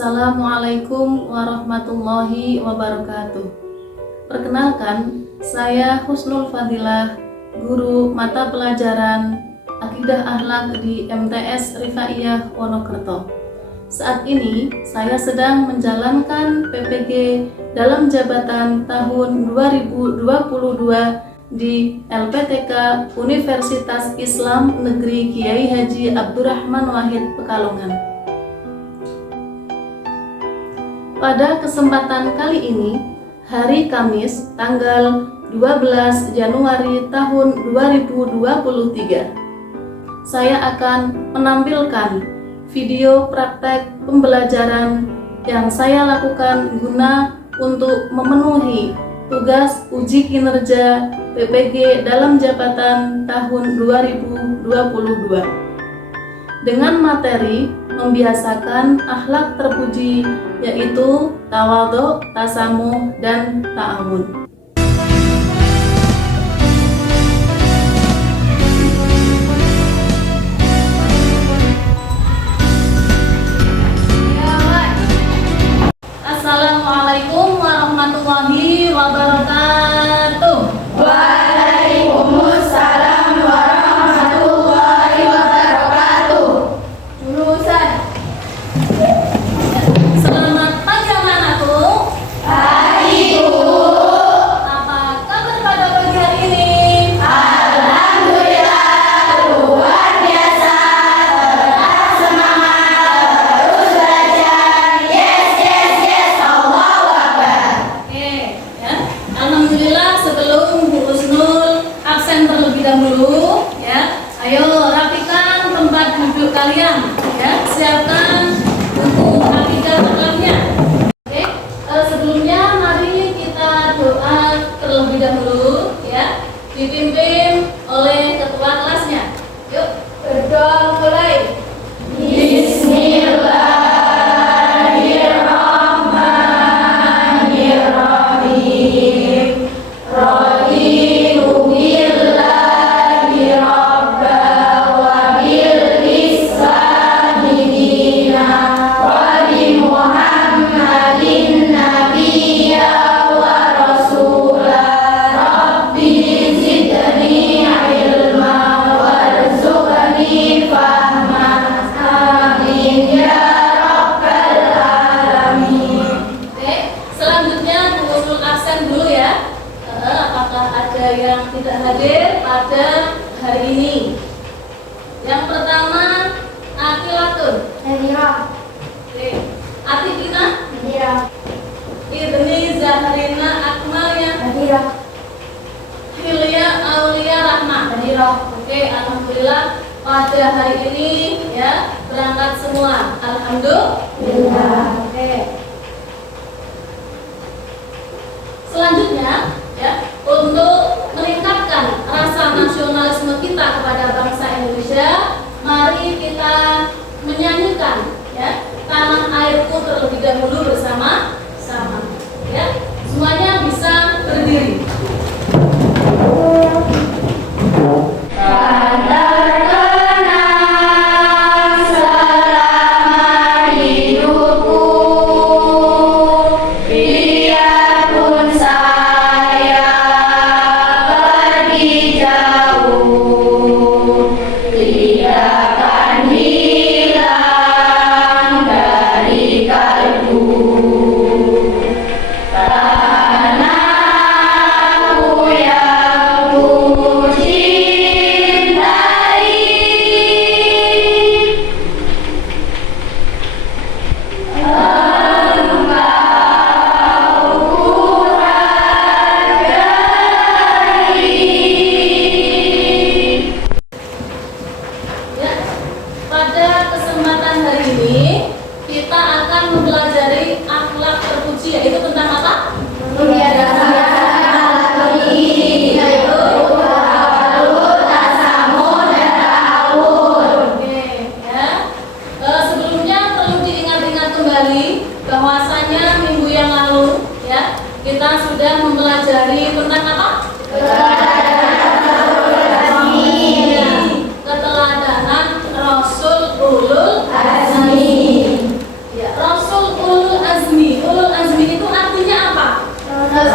Assalamualaikum warahmatullahi wabarakatuh. Perkenalkan, saya Husnul Fadilah, guru mata pelajaran Akidah Akhlak di MTS Rifaiyah Wonokerto. Saat ini saya sedang menjalankan PPG dalam jabatan tahun 2022 di LPTK Universitas Islam Negeri Kiai Haji Abdurrahman Wahid Pekalongan. Pada kesempatan kali ini, hari Kamis tanggal 12 Januari tahun 2023, saya akan menampilkan video praktek pembelajaran yang saya lakukan guna untuk memenuhi tugas uji kinerja PPG dalam jabatan tahun 2022 dengan materi membiasakan akhlak terpuji, yaitu tawadhu, tasamuh, dan ta'awun. Assalamualaikum warahmatullahi wabarakatuh. Waalaikumsalam warahmatullahi wabarakatuh. Jurusan. Selamat pagi anak-anakku. Pagi, Bu. Apa kabar pada pagi hari ini? Alhamdulillah luar biasa. Tetap semangat, terus belajar. Yes, yes, yes. Allahu Akbar. Oke, ya. Alhamdulillah, sebelum Bu Husnul absen terlebih dahulu, ya. Ayo rapikan tempat duduk kalian, ya. Siapkan untuk akikah akhlaknya. Oke. Sebelumnya mari kita doa terlebih dahulu, ya. Dipimpin oleh ketua kelasnya. Yuk, berdoa mulai. Bismillahirrahmanirrahim. Raditu billahi rabba wa bil islami dina wa bi Muhammadin nabiyya wa rasula. Rabbi zidni ilma warzuqni fahma. Amin ya rabbal alamin. Oke, selanjutnya Bu Husnul absen dulu ya. Apakah ada yang tidak hadir pada hari ini? Yang pertama, Akilatun. Nadira. Oke. Atikina, Nadira. Idni Zahrina Akmalnya, Nadira. Hilya Aulia Rahma. Nadira. Oke, alhamdulillah pada hari ini ya berangkat semua. Alhamdulillah. Oke. Selanjutnya ya, untuk meningkatkan rasa nasionalisme kita kepada bangsa Indonesia, mari kita menyanyikan ya Tanah Airku terlebih dahulu bersama-sama. Ya, semuanya bisa berdiri. Terkenang selama hidupku, biarpun saya pergi jauh, tidak akan hilang dari kalbu. Tanahku yang ku cintai, engkau ku hargai. Ya, pada kesempatan hari ini kita akan mempelajari akhlak terpuji, yaitu tentang apa? Oke, ya. Sebelumnya perlu diingat-ingat kembali bahwasanya minggu yang lalu ya kita sudah mempelajari tentang apa? Keteladanan Rasul Ulul Azmi. Ya, Rasul Iya,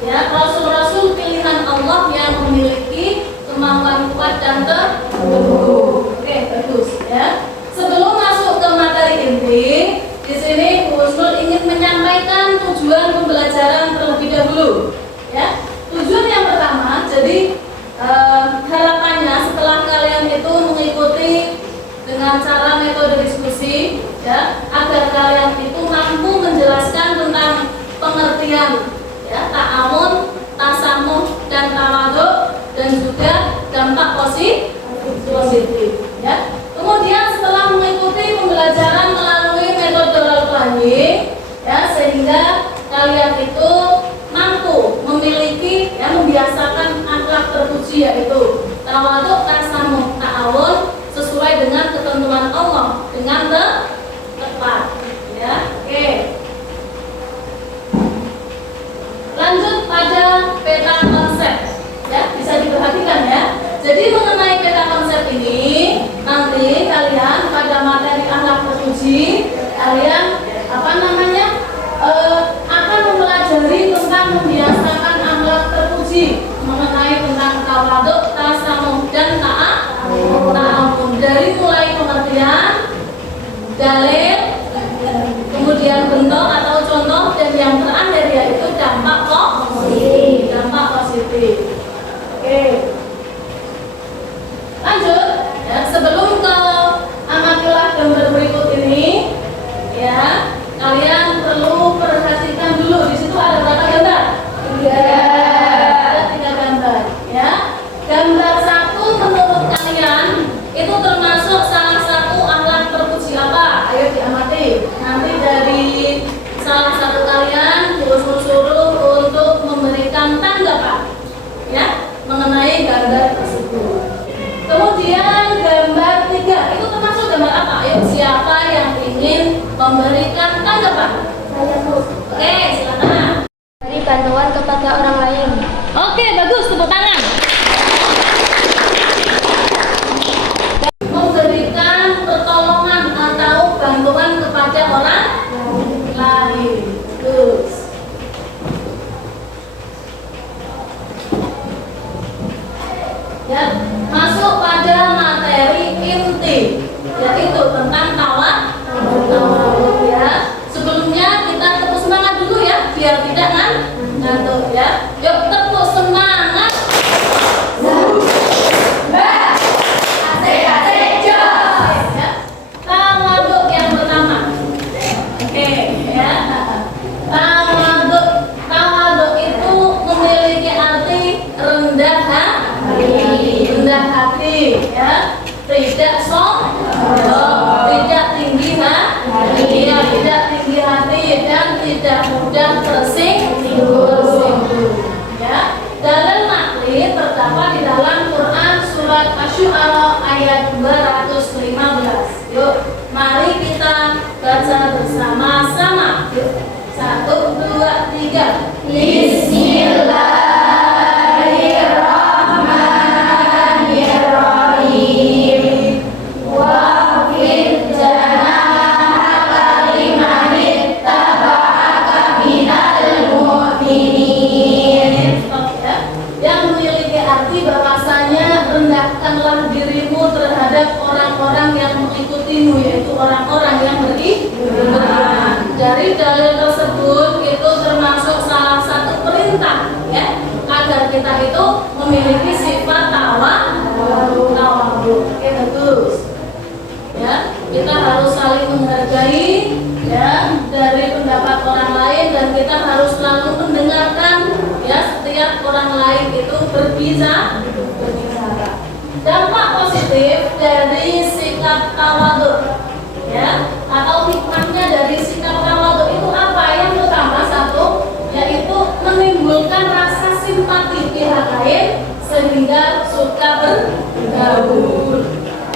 ya rasul-rasul pilihan Allah yang memiliki kemampuan kuat dan teguh. Oke, bagus ya. Sebelum masuk ke materi inti, di sini Bu Husnul ingin menyampaikan tujuan pembelajaran terlebih dahulu. Ya, tujuan yang pertama, jadi harapannya setelah kalian itu mengikuti dengan cara metode diskusi, ya, agar kalian itu mampu menjelaskan tentang pengertian, ya, ta'awun, tasamuh, dan tawadhu, dan juga dampak positif, ya. Kemudian setelah mengikuti pembelajaran melalui metode role playing, ya, sehingga kalian itu mampu memiliki, ya, membiasakan akhlak terpuji, yaitu tawadhu, tasamuh, ta'awun sesuai dengan ketentuan Allah dengan tepat, ya. Oke. Lanjut pada peta konsep, ya, bisa diperhatikan ya. Jadi mengenai peta konsep ini, nanti kalian pada materi akhlak terpuji, kalian akan mempelajari tentang membiasakan akhlak terpuji, mengenai tentang tawadhu, tasamuh, dan ta'awun, dari mulai pengertian, dalil, kemudian bentuk atau contoh, dan yang terakhir yaitu dampak positif. Oke. Lanjut, ya, sebelum ke amatilah gambar berikut ini, ya, kalian perlu perhatikan dulu. Di situ ada berapa gambar? Ada 3 gambar, ya. Gambar 1 menurut kalian itu termasuk salah satu akhlak terpuji apa? Ayo diamati. Nanti dari salah satu kalian suruh untuk memberikan tanggapan, ya, mengenai gambar tersebut. Kemudian gambar 3 itu termasuk gambar apa? Ayo, siapa yang ingin memberikan tanggapan? Oke, silakan. Beri bantuan kepada orang lain. Oke, bagus, tepuk tangan. Memberikan pertolongan atau bantuan kepada orang lain. Terus. Ya, masuk pada materi inti, yaitu tentang tawadhu, ya. Sebelumnya kita tepuk semangat dulu ya, biar tidak ngantuk ya. Yuk tepuk semangat. Ya. Tawadhu yang pertama. Oke, ya. Tawadhu itu memiliki arti rendah hati, ya, tidak sombong, tidak tinggi hati, dan tidak mudah tersinggung, ya. Dalil makli terdapat di dalam Quran surat Asy-Syu'ara ayat 215. Yuk, mari kita baca bersama-sama. Yuk, 1, 2, 3. Bismillahirrahmanirrahim. Waqfid janahaka liman ittaba'aka minal mu'minin. Stop ya. Yang memiliki arti bahwasanya rendahkanlah dirimu terhadap orang-orang yang mengikutimu, yaitu orang-orang yang beriman. Dari dalil tersebut itu termasuk salah satu perintah, ya, agar kita itu memiliki sifat tawadhu. Oke, bagus. Ya, kita harus saling menghargai, ya, dari pendapat orang lain, dan kita harus selalu mendengarkan, ya, setiap orang lain itu berbicara. Dampak positif dari sikap tawadhu, ya, atau hikmahnya dari sikap tawadhu itu apa? Yang pertama, satu, yaitu menimbulkan rasa simpati pihak lain sehingga suka bergaul.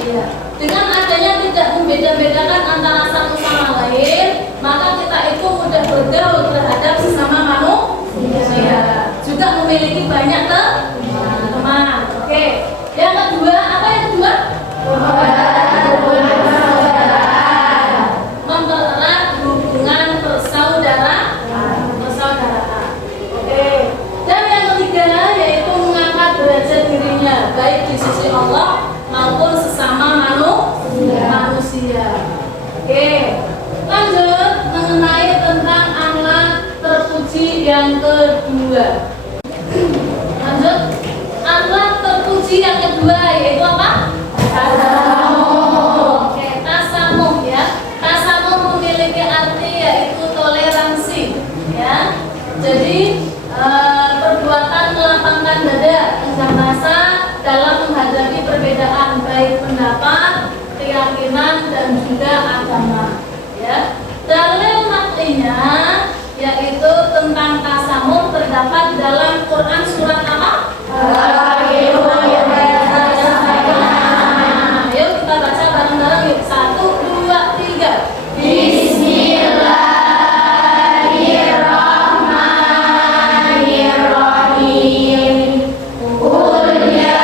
Ya. Dengan adanya tidak membeda-bedakan antara satu sama lain, maka kita itu mudah bergaul terhadap sesama manusia. Juga memiliki banyak teman. Oke. Yang kedua, apa yang kedua? yang kedua. Lanjut, akhlak terpuji yang kedua yaitu apa? Tasamuh. Oke, tasamuh ya. Tasamuh memiliki arti yaitu toleransi ya. Jadi perbuatan melapangkan dada, tenggang rasa dalam menghadapi perbedaan baik pendapat, keyakinan dan juga agama ya. Dalil maklinya yaitu tentang tasamuh terdapat dalam Quran surat apa? Ayo kita baca bareng-bareng yuk. 1, 2, 3. Bismillahirrahmanirrahim. Qul ya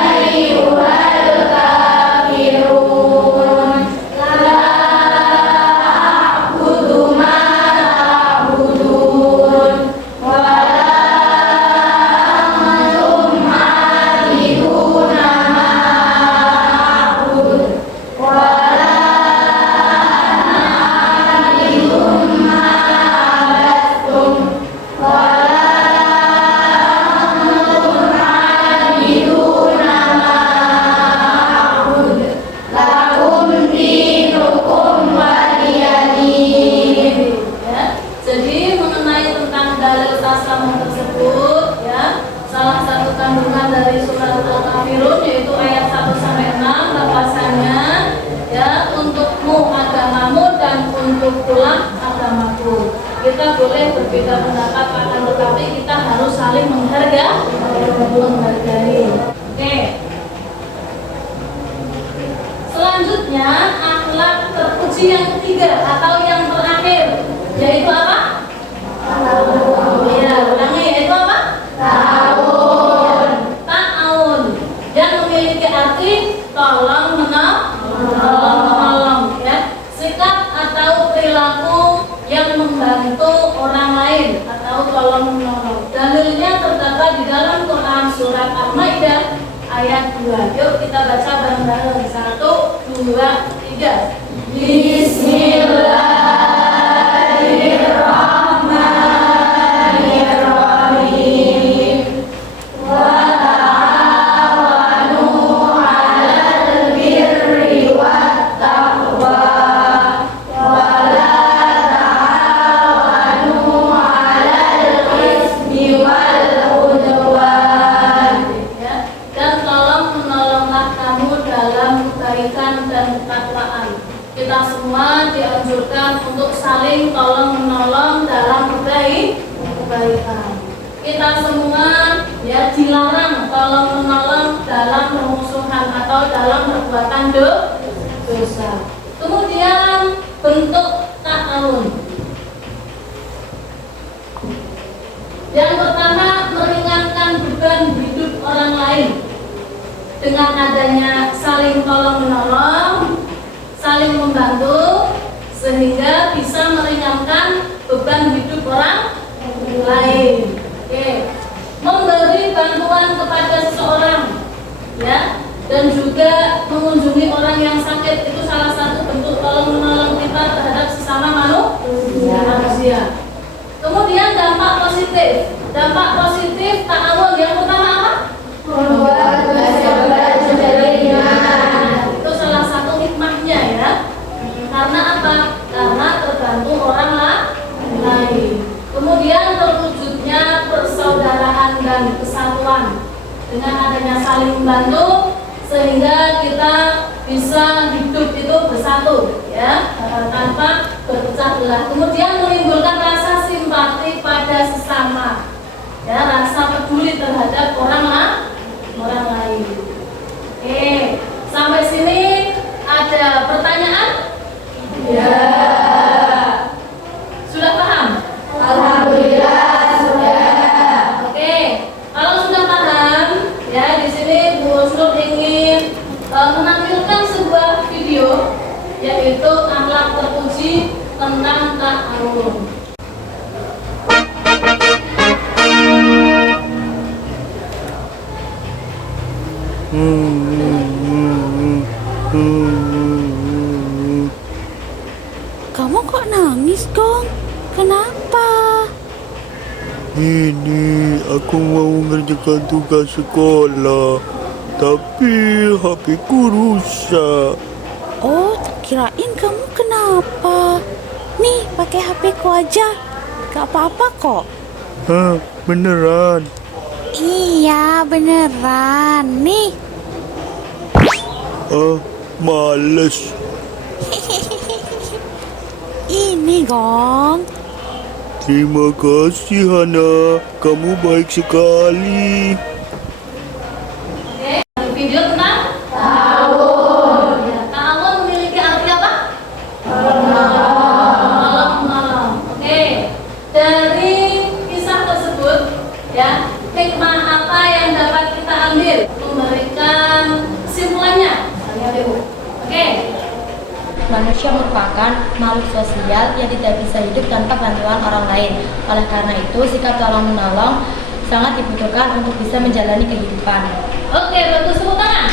ayyuhal kafirun la a'budu ma ta'budun wa la antum 'abiduna ma a'bud wa la ana 'abidun ma 'abadtum wa la antum 'abiduna ma a'bud lakum dinukum waliyadin ya. Jadi mengenai tentang dalil tasamuh tersebut ya, salah satu kandungan dari surat Al-Kafirun yaitu ayat 1 sampai 6 bahwasanya ya, untukmu agamamu dan untukkulah agamaku. Kita boleh berbeda pendapat akan tetapi kita harus saling menghargai. Oke. Selanjutnya akhlak terpuji yang ketiga atau yang terakhir yaitu apa? Ya, ulangi yaitu apa? Ta'awun yang memiliki arti tolong menolong ya. Sikap atau perilaku yang membantu orang lain atau tolong menolong. Dalilnya terdapat di dalam Quran surat Al-Maidah ayat 2. Yuk kita baca bareng-bareng. 1, 2, 3. Bismillahirrahmanirrahim. Wa ta'awanu 'alal birri wat taqwa wa la ta'awanu 'alal ismi wal udwan ya. Dan tolong menolonglah kamu dalam kebaikan dan ketakwaan. Kita semua dianjurkan untuk saling tolong menolong dalam kebaikan. Kita semua ya dilarang tolong menolong dalam permusuhan atau dalam perbuatan dosa. Kemudian bentuk ta'awun. Yang pertama, meringankan beban hidup orang lain dengan adanya saling tolong menolong, saling membantu sehingga bisa meringankan beban hidup orang lain. Oke. Memberi bantuan kepada seseorang ya, dan juga mengunjungi orang yang sakit itu salah satu bentuk tolong menolong kita terhadap sesama manusia. Kemudian dampak positif ta'awun yang pertama apa? Itu salah satu hikmahnya ya. Karena apa? Karena terbantu orang lain. Kemudian terwujudnya persaudaraan dan kesatuan dengan adanya saling membantu sehingga kita bisa hidup itu bersatu ya, tanpa berpecah belah. Kemudian menimbulkan rasa simpati pada sesama ya, rasa peduli terhadap orang lain. Oke, sampai sini ada pertanyaan? Ya. Sudah paham? Alhamdulillah sudah. Oke, kalau sudah paham ya, di sini Bu Husnul ingin menampilkan sebuah video yaitu akhlak terpuji tentang ta'awun. Kamu kok nangis, Gong? Kenapa? Ini aku mau mengerjakan tugas sekolah, tapi HP-ku rusak. Oh, kirain kamu kenapa? Nih, pakai HP ku aja. Gak apa-apa kok. Hah, beneran? Iya, beneran. Nih. Ah, males. Ini, Gong. Terima kasih, Hana. Kamu baik sekali. Oke, video tentang tahun. Ya, tahun memiliki arti apa? Malam. Oke, dari kisah tersebut, ya, hikmah apa yang dapat kita ambil? Memberikan kesimpulannya. Oke. Manusia merupakan makhluk sosial yang tidak bisa hidup tanpa bantuan orang lain. Oleh karena itu, sikap tolong-menolong sangat dibutuhkan untuk bisa menjalani kehidupan. Oke, bantu tepuk tangan.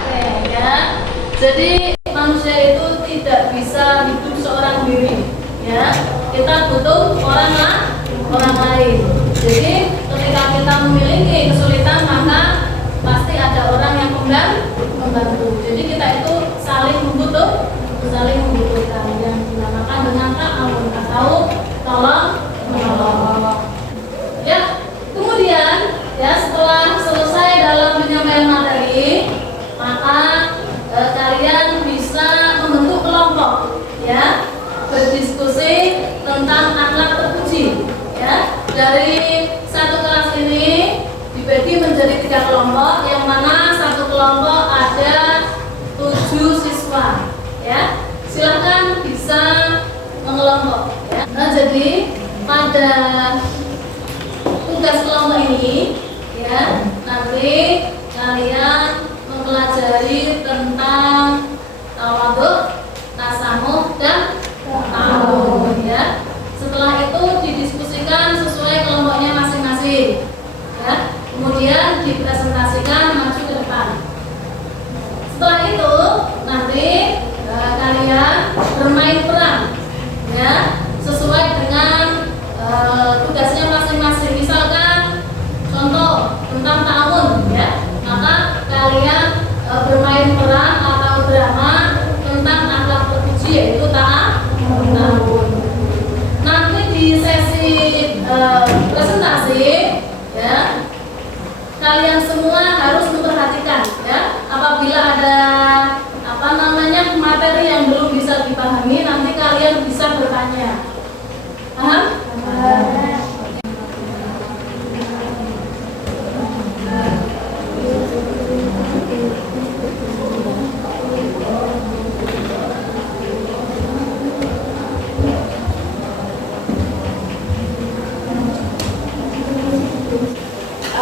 Oke, ya. Jadi manusia itu tidak bisa hidup seorang diri, ya. Kita butuh orang lain. Jadi ketika kita memiliki kesulitan, maka pasti ada orang yang membantu. Jadi kita itu saling membutuhkan yang dinamakan dengan ta'awun atau tolong menolong. Ya, kemudian ya setelah selesai dalam penyampaian materi, maka kalian bisa membentuk kelompok, ya, berdiskusi tentang akhlak terpuji. Ya, dari satu kelas ini dibagi menjadi 3 kelompok, yang mana satu kelompok ada 7 siswa. Ya, silahkan bisa mengelompok. Ya. Nah, jadi pada tugas kelompok ini, ya, nanti kalian mempelajari tentang tawadhu, tasamuh, dan ta'awun. Ya. Setelah itu didiskusikan sesuai kelompoknya masing-masing. Ya. Kemudian dipresentasikan maju ke depan. Setelah itu nanti kalian bermain peran, ya, sesuai dengan tugasnya masing-masing. Misalkan contoh tentang tahun, ya, maka kalian bermain peran atau drama tentang akhlak terpuji, yaitu tahun. Nanti di sesi presentasi, ya, kalian semua harus memperhatikan, ya, apabila ada materi yang belum bisa dipahami, nanti kalian bisa bertanya. Paham?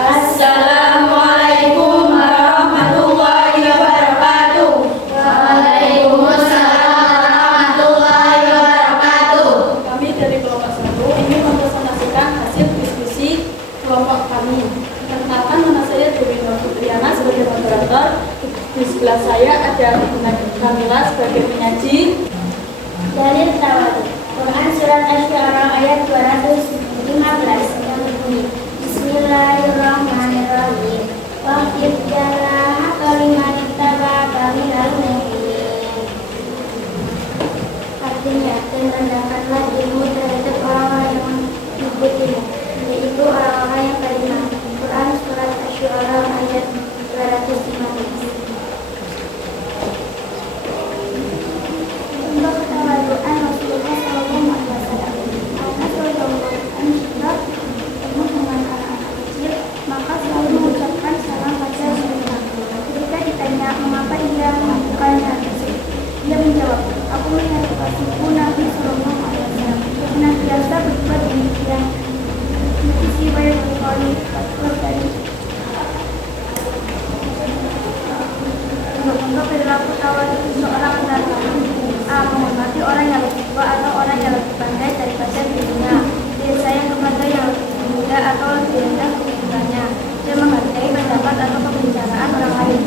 Assalamualaikum warahmatullahi wabarakatuh. Waalaikumsalam warahmatullahi wabarakatuh. Kami dari kelompok 1 ingin mempresentasikan hasil diskusi kelompok kami. Perkenalkan, nama saya Dewi Nur Fitriana sebagai moderator. Di sebelah saya ada Kamila sebagai penyaji. Dalil tawadhu. Quran surat Asy-Syu'ara ayat 215 yang berbunyi Bismillahirrahmanirrahim. Waqif janaha kalimat tabaka minal mu'minin. Artinya, dan rendahkanlah dirimu terhadap orang-orang yang mengikutimu, yaitu orang-orang yang beriman. Quran surat Asy-Syu'ara ayat 215. Untuk ketawaduan Rasulullah SAW, karena keutamaan jika bertemu dengan anak-anak kecil, maka selalu mengucapkan salam pada mereka. Ketika ditanya mengapa ia melakukan hal tersebut, dia menjawab, aku melihat kekasihku Nabi SAW senantiasa berbuat demikian. Isi riwayat Bukhari dari untuk perilaku tawadhu seorang adalah A. Menghormati orang yang lebih tua atau orang yang lebih pandai daripada dirinya. B. Sayang kepada yang lebih muda atau lebih rendah kedudukannya. C. Menghargai pendapat atau pembicaraan orang lain.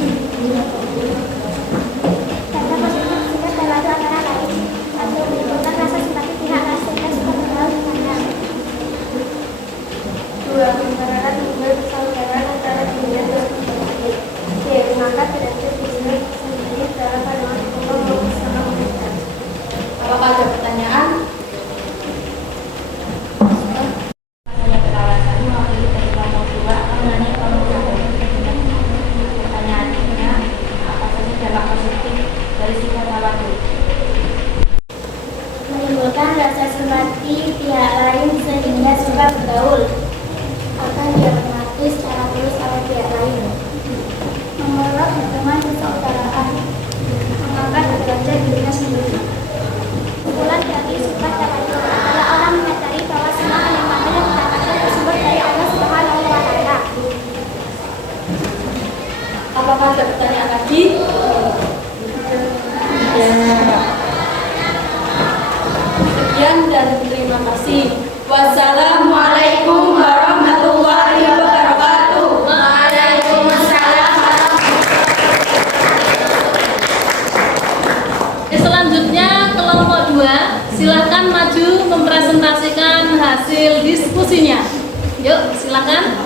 Tanda positif sikap dalam antara lain atau menimbulkan rasa simpati pihak lain serta pihak lain. Mengelola hubungan persaudaraan, mengangkat derajat dirinya sendiri. Kesimpulan dari sifat tawadhu adalah orang menyadari bahwa semua kenikmatan yang didapatkan tersebut dari Allah Subhanahu wa Ta'ala. Apakah ada pertanyaan lagi? Sekian dan terima kasih. Wassalamualaikum warahmatullahi wabarakatuh. Waalaikumsalam. Selanjutnya kelompok 2, silakan maju mempresentasikan hasil diskusinya. Yuk, silakan.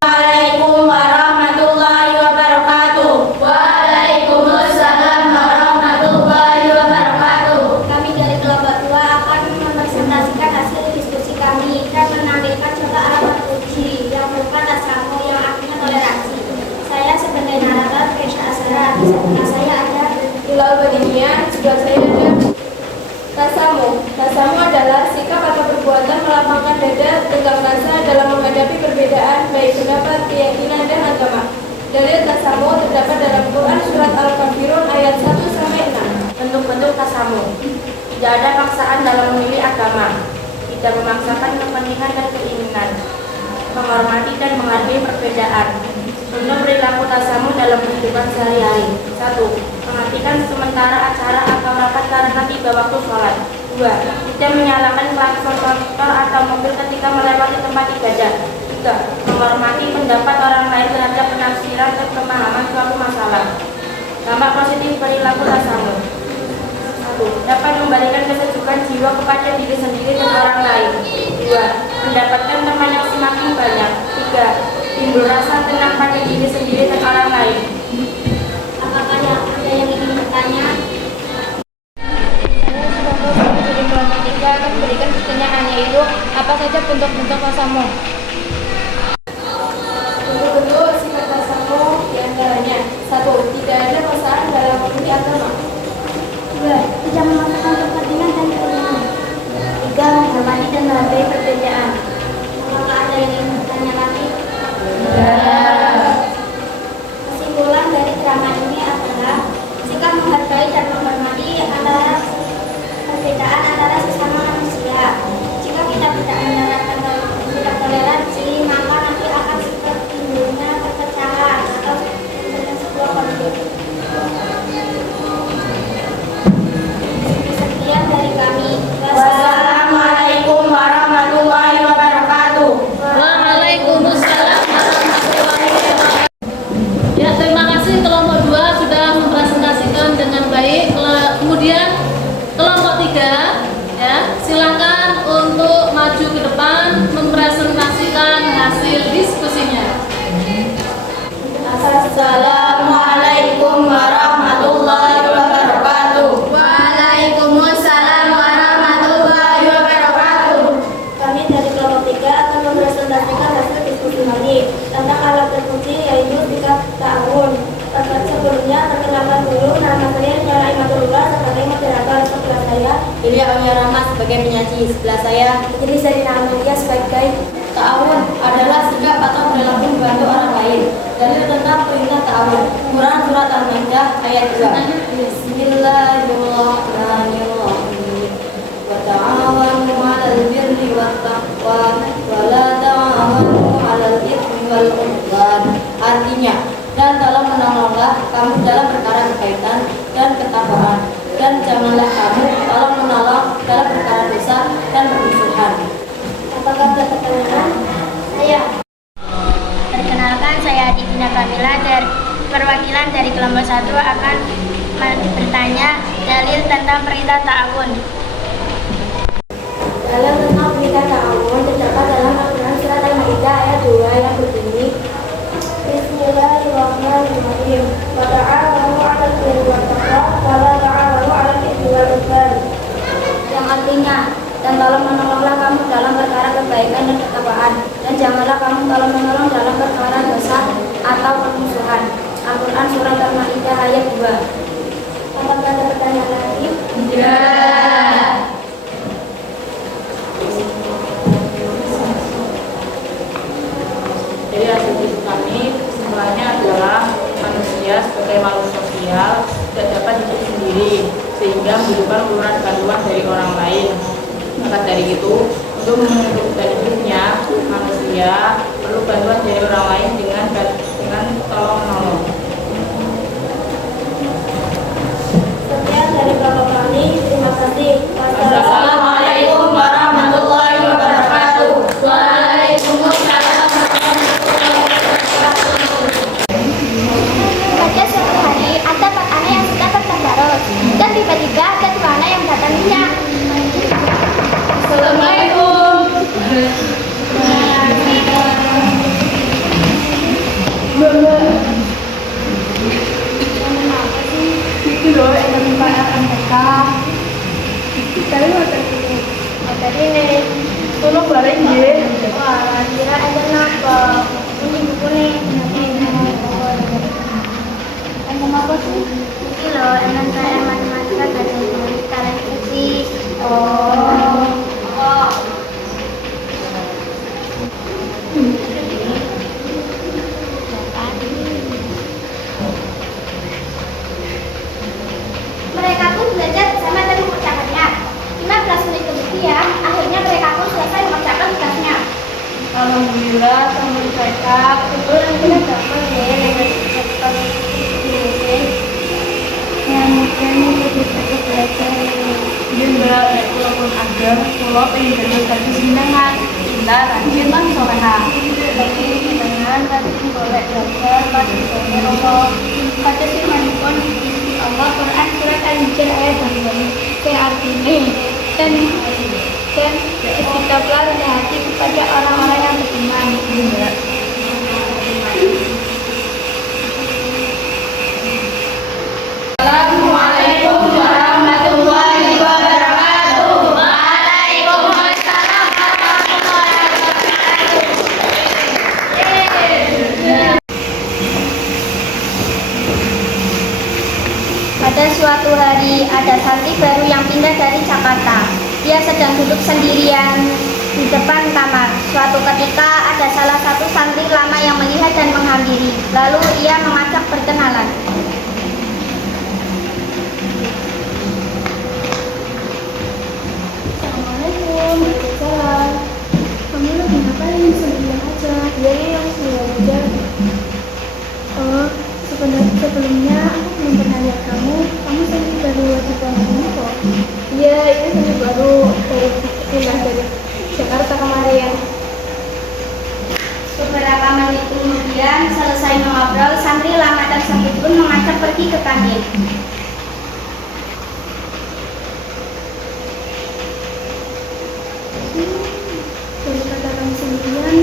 Waalaikumsalam warahmatullahi wabarakatuh. Waalaikumsalam warahmatullahi wabarakatuh. Kami dari kelompok 2 akan mempresentasikan hasil diskusi kami dan menampilkan coba alamat uji yang berupa tasamu yang artinya toleransi. Saya sebagai narator Kesha Asara, di sebelah saya ada Hilal Badinian, sebelah saya ada tasamu. Tasamu adalah sikap atau perbuatan melapangkan dada, tegang rasa dalam menghadapi perbedaan baik pendapat, keyakinan, dan agama. Dalil tasamu terdapat dalam Quran surat Al-Kafirun ayat 1-6. Bentuk-bentuk tasamu. Tidak ada paksaan dalam memilih agama. Tidak memaksakan kepentingan dan keinginan. Menghormati dan menghargai perbedaan. Bentuk perilaku tasamu dalam kehidupan sehari-hari. 1. Menghentikan sementara acara atau rapat karena tiba waktu sholat. 2. Tidak menyalakan klakson motor atau mobil ketika melewati tempat ibadah. 3. Menghormati pendapat orang lain terhadap penafsiran dan pemahaman suatu masalah. Dampak positif perilaku tasamu. 1. Dapat memberikan kesejukan jiwa kepada diri sendiri dan orang lain. 2. Mendapatkan teman yang semakin banyak. 3. Timbul rasa tenang pada diri sendiri dan orang lain. apakah ada yang ingin bertanya? Jadi kelompok 3 akan memberikan pertanyaannya itu apa saja bentuk-bentuk tasamu. Bentuk-bentuk sifat tasamu diantaranya 1. Tidak ada paksaan dalam memilih agama. 2. Tidak memaksakan kepentingan dan keinginan. 3. Menghormati dan menghargai perbedaan. Apakah ada yang ingin bertanya lagi? Kesimpulan dari drama ini adalah sikap menghargai dan menghormati antara perbedaan antara sesama manusia. Jika kita tidak menerapkan sikap toleransi, maka nanti akan seperti timbulnya perpecahan atau dengan sebuah konflik. Sekian dari kami. Wassalamualaikum warahmatullahi wabarakatuh. Waalaikumsalam warahmatullahi wabarakatuh. Ya, terima kasih kelompok 2 sudah mempresentasikan dengan baik. Kemudian kelompok 3, ya, silakan untuk maju ke depan mempresentasikan hasil diskusinya. Assalamualaikum warahmatullahi wabarakatuh. Waalaikumsalam warahmatullahi wabarakatuh. Kami dari kelompok 3 akan mempresentasikan hasil diskusi kami tentang alat terpuji yaitu sikap ta'awun. Sebelumnya perkenalkan dulu, nama saya Nyala Imatullah sebagai moderator. Sebelah saya Ini Aulia Rahmat sebagai penyaji. Sebelah saya jadi Zarina Amalia sebagai ta'awun adalah sikap atau perilaku membantu orang lain. Dalil tentang perintah ta'awun. Quran surat Al-Maidah ayat 2. Bismillahirrahmanirrahim. Wa ta'awanu 'alal birri wat taqwa wa la ta'awanu 'alal itsmi wal 'udwan. Artinya, dan dalam menolonglah kamu dalam perkara kebaikan dan ketakwaan, dan janganlah kamu dalam menolong dalam perkara dosa dan permusuhan. apakah ada pertanyaan? Saya. Perkenalkan, saya Aditya Kamila dari perwakilan dari kelompok 1 akan bertanya dalil tentang perintah ta'awun. Dalam tentang perintah ta'awun terdapat dalam Al-Quran surat Al-Maidah ayat 2 yang berbunyi Bismillahirrahmanirrahim. Wa ta'awanu 'alal birri wat taqwa wa la ta'awanu 'alal itsmi wal 'udwan. Yang artinya, dan tolong menolonglah kamu dalam perkara kebaikan dan ketakwaan, dan janganlah kamu tolong menolong dalam perkara dosa atau permusuhan. Al-Quran surat Al-Maidah ayat 2. Apakah ada pertanyaan lagi? Jadi dia membutuhkan uluran bantuan dari orang lain. Maka dari itu, untuk memenuhi kebutuhan hidupnya, manusia perlu bantuan dari orang lain dengan tolong menolong. Sekian dari Bapak kami, terima kasih. Wassalamualaikum warahmatullahi wabarakatuh. Waalaikumsalam. Pada suatu hari, ada Pak Ana yang sedang bertadarus, dan tiba-tiba ada dua anak yang bertanya. Assalamualaikum. Itu loh yang menempatkan mereka. Tapi waktu ini tolong balik ya. Wah, kira ada apa? Ini buku nih. Ada apa sih? Ini loh, saya matematika dari kalian fisik. Mereka pun belajar bersama dan mengerjakannya. 15 menit kemudian, akhirnya mereka pun selesai mengerjakan tugasnya. Alhamdulillah sama mereka. Betul, yang kita dapat cepat yang mungkin lebih cepat belajar. Dia mbak, walaupun ada, kalau pengen belajar tadi senangan. Kita lanjut lah soalnya. Tapi dengan tadi boleh belajar pada sore Allah. Pada firman pun Allah Quran surat Al-Hijr ayat 2 yang artinya dan bersikaplah rendah hati kepada orang-orang yang beriman. Assalamualaikum warahmatullahi wabarakatuh. Waalaikumsalam warahmatullahi wabarakatuh. Pada suatu hari, ada santri baru yang pindah dari Jakarta. Dia sedang duduk sendirian di depan kamar. Suatu ketika, ada salah satu santri lama yang melihat dan menghampiri. Lalu ia mengajak berkenalan. Assalamualaikum, waalaikumsalam. Kamu lagi ngapain? Sendirian aja. Iya, yang sendirian aja. Oh, sebelumnya aku belum pernah lihat kamu. Kamu sendiri baru di tahun ini kok. Iya, ini sendiri baru pindah dari Jakarta kemarin. Beberapa menit kemudian, selesai mengobrol, santri lama tersebut pun mengajak pergi ke kantin. Daripada kamu sendirian,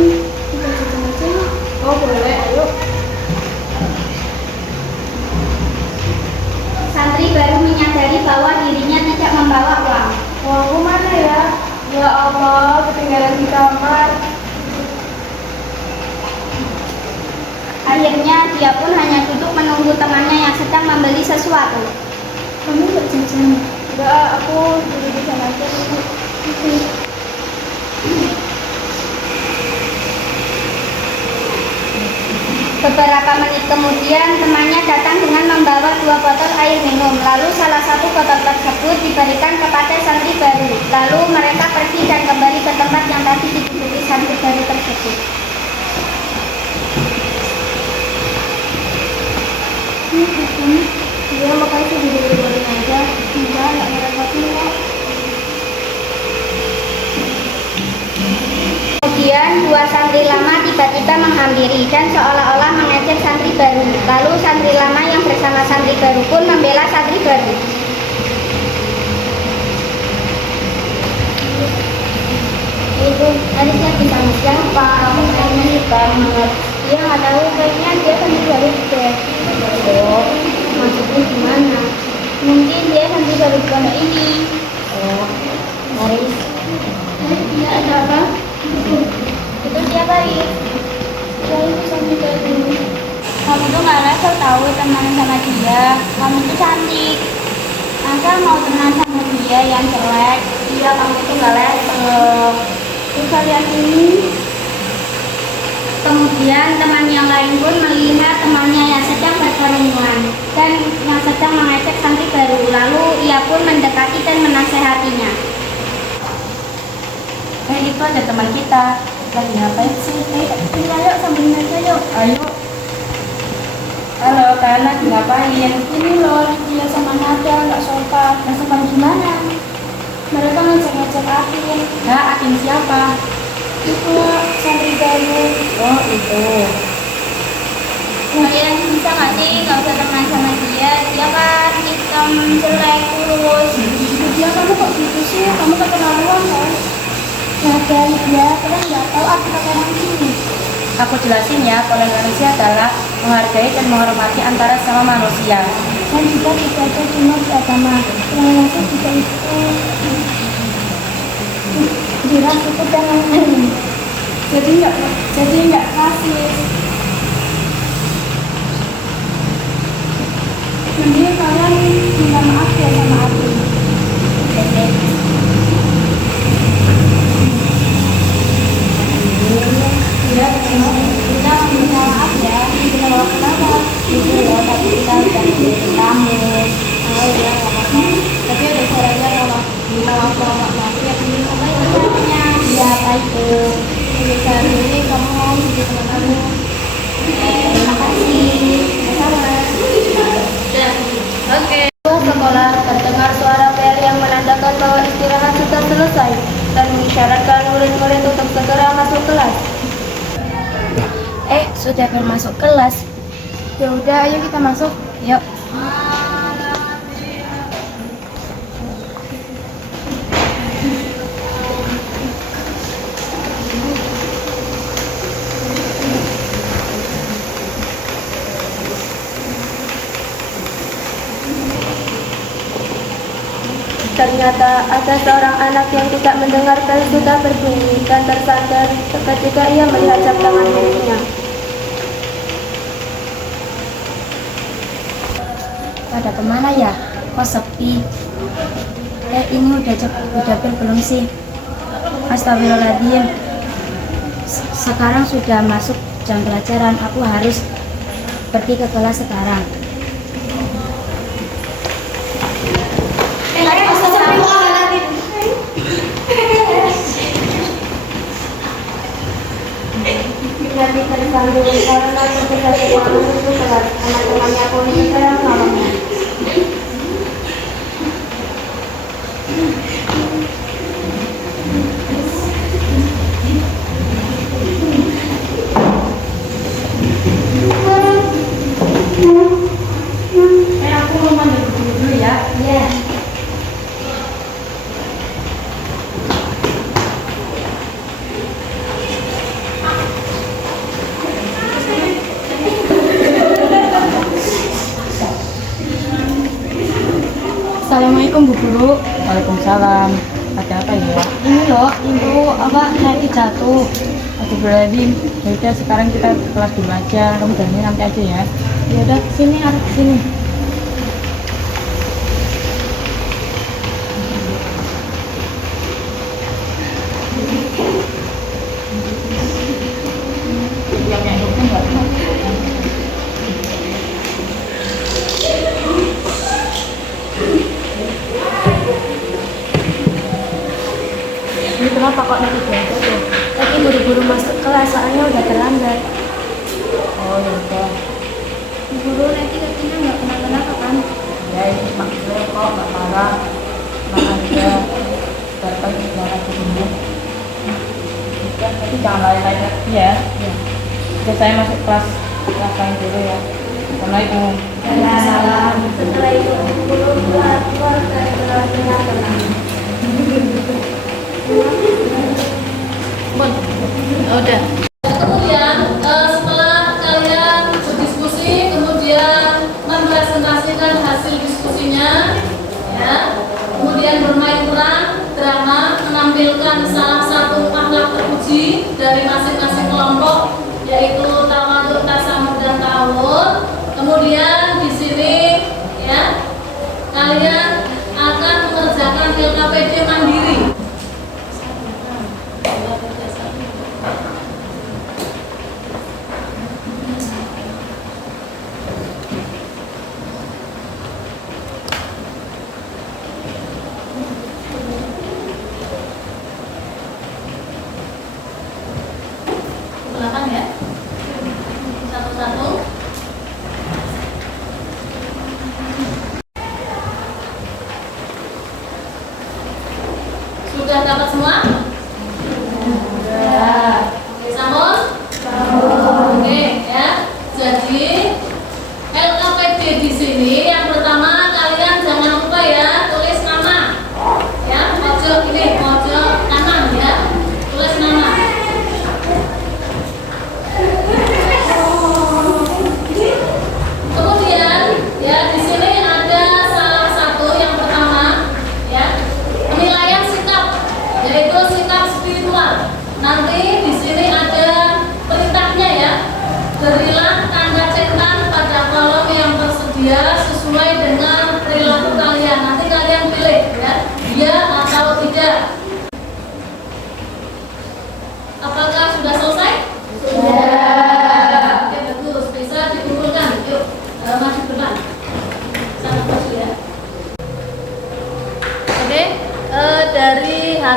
kita jajan aja. Oh boleh, ayo. Santri baru menyadari bahwa dirinya tidak membawa uang. Uangku mana ya? Ya Allah, ketinggalan di kamar. Akhirnya dia pun hanya duduk menunggu temannya yang sedang membeli sesuatu. Kamu nggak jajan? Enggak, aku duduk di sana aja dulu. Beberapa menit kemudian, temannya datang dengan membawa 2 botol air minum. Lalu salah satu botol tersebut diberikan kepada santri baru. Lalu mereka pergi dan kembali ke tempat yang tadi diduduki santri baru tersebut. Iya, makasih dibeli aja. Enggak ngerepotin kok. Kemudian 2 santri lama tiba-tiba menghampiri dan seolah-olah mengejek santri baru. Lalu santri lama yang bersama santri baru pun membela santri baru. Itu harusnya bisa siapa? Kamu kayaknya hitam banget. Dia nggak tahu, kayaknya dia sendiri baru deh. Oh, maksudnya gimana? Mungkin dia sendiri baru di pondok ini. Oh, Haris. Iya, ada apa? Itu dia Haris. Ya itu santri baru. Kamu tuh gak level tahu teman sama dia. Kamu tuh cantik. Masa mau teman sama dia yang jelek? Iya, kamu tuh nggak level. Terus kalian ini Kemudian teman yang lain pun melihat temannya yang sedang berkerumun dan yang sedang mengecek santri baru. Lalu ia pun dan menasehatinya. Itu ada teman kita. Lagi ngapain sih? Ayo sambil aja yuk. Ayo. Halo, kalian lagi ngapain? Ini loh, dia sama Nada, nggak sopan. Nggak sopan gimana? Mereka ngajak-ngajak Akin. Nah, Akin siapa? Itu santri baru. Oh, itu. Kalian bisa nggak sih nggak usah teman sama dia? Dia kan hitam, jelek, kurus. Dia kamu kok gitu sih? Kamu keterlaluan kan? Nada, dia kalian nggak tahu arti kata manusia. Aku jelasin ya, toleransi adalah menghargai dan menghormati antara sama manusia. Dan juga tidak ada cuma di agama. Toleransi juga itu jiran suku dan lain-lain. Jadi nggak rasis. Mending kalian minta maaf ya sama aku. Ya, kita minta maaf ya. Kita mau kenapa? Itu ya, tapi kita udah tamu. Oh ya, nggak apa-apa. Tapi ada caranya kalau minta maaf ya. Ini apa caranya? Ya, apa itu? Hari ini kamu mau jadi teman aku. Terima kasih. Sama. Oke. Sebuah sekolah terdengar suara bel yang menandakan bahwa istirahat sudah selesai dan mengisyaratkan murid-murid untuk segera masuk kelas. Sudah masuk kelas. Ya udah, ayo kita masuk. Yuk. Ternyata ada seorang anak yang tidak mendengar bel sudah berbunyi dan tersandar ketika ia melihat jam tangan miliknya. Pada kemana ya? Kok sepi? Ini udah bel belum sih? Astagfirullahaladzim. Sekarang sudah masuk jam pelajaran. Aku harus pergi ke kelas sekarang. Nanti terpanggil karena ketika saya masuk ke kelas, teman-temannya pun segera menolongnya. Aku mau mandi dulu ya. Iya. Assalamualaikum Bu Guru. Waalaikumsalam. Ada apa ya? Ini loh, Ibu nanti jatuh. Astagfirullahaladzim. Yaudah sekarang kita ke kelas dulu aja. Kamu jalannya nanti aja ya. Ya udah, sini harus sini. Ini kenapa kok nanti jatuh tuh? Tadi buru-buru masuk kelas, soalnya udah terlambat. Oh yaudah. Bu Guru, nanti katanya nggak kenapa-kenapa kan? Ya ini maksudnya kok nggak marah. Tenang aja. Datang sejarah ke sini. Ya, tapi jangan lari-lari lagi ya. Oke, saya masuk kelas lain dulu ya. Assalamualaikum. Salam. Setelah itu Bu Guru keluar dari kelasnya tenang. Udah. Kemudian setelah kalian berdiskusi, kemudian mempresentasikan hasil diskusinya, ya. Kemudian bermain peran drama menampilkan salah satu akhlak terpuji dari masing-masing kelompok, yaitu tawadhu, tasamuh, dan ta'awun. Kemudian di sini, ya, kalian akan mengerjakan LKPD mandiri.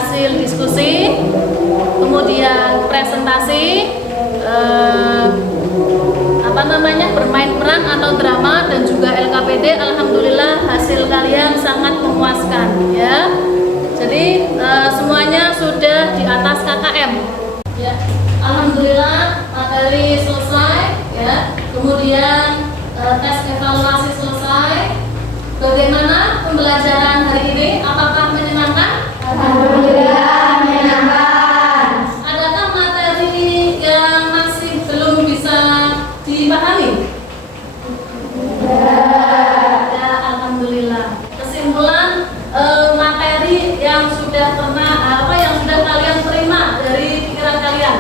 hasil diskusi, kemudian presentasi, bermain peran atau drama, dan juga LKPD. Alhamdulillah hasil kalian sangat memuaskan ya. Jadi semuanya sudah di atas KKM ya. Alhamdulillah materi selesai ya. Kemudian tes evaluasi selesai. Bagaimana pembelajaran hari ini? Apakah menyenangkan? Alhamdulillah menyenangkan. Adakah materi yang masih belum bisa dipahami? Ya, alhamdulillah. Kesimpulan materi yang sudah yang sudah kalian terima dari pikiran kalian.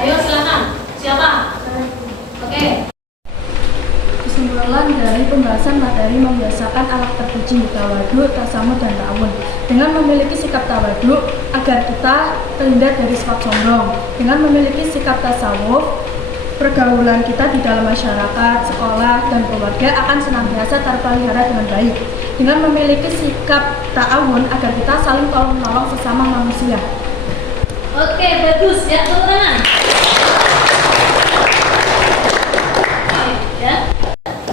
Ayo silakan. Siapa? Oke. Kesimpulan dari pembahasan materi membiasakan akhlak terpuji, tawadhu, tasamuh, dan ta'awun. Dengan memiliki sikap tawadhu agar kita terhindar dari sifat sombong. Dengan memiliki sikap tasawuf, pergaulan kita di dalam masyarakat, sekolah, dan keluarga akan senantiasa terpelihara dengan baik. Dengan memiliki sikap ta'awun agar kita saling tolong-menolong sesama manusia. Oke, bagus ya, tepuk tangan. Ya.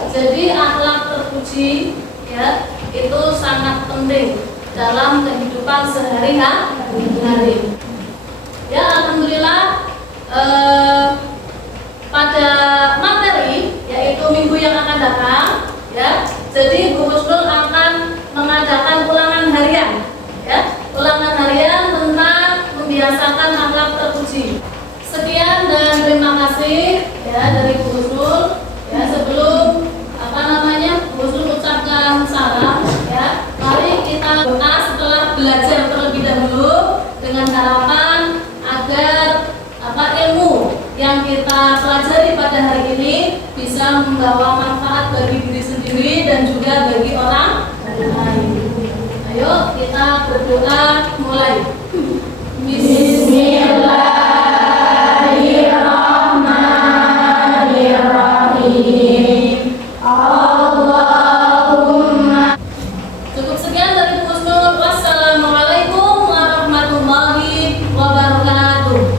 Jadi akhlak terpuji ya itu sangat penting dalam kehidupan sehari-hari. Ya, alhamdulillah pada materi yaitu minggu yang akan datang ya. Jadi Bu Husnul akan mengadakan ulangan harian ya. Ulangan harian tentang membiasakan akhlak terpuji. Sekian dan terima kasih ya dari Bu Husnul. Ya, sebelum Bu Husnul ucapkan salam ya. Mari kita doa setelah belajar terlebih dahulu dengan harapan agar ilmu yang kita pelajari pada hari ini bisa membawa manfaat bagi diri sendiri dan juga bagi orang lain. Ayo kita berdoa mulai. Bismillah.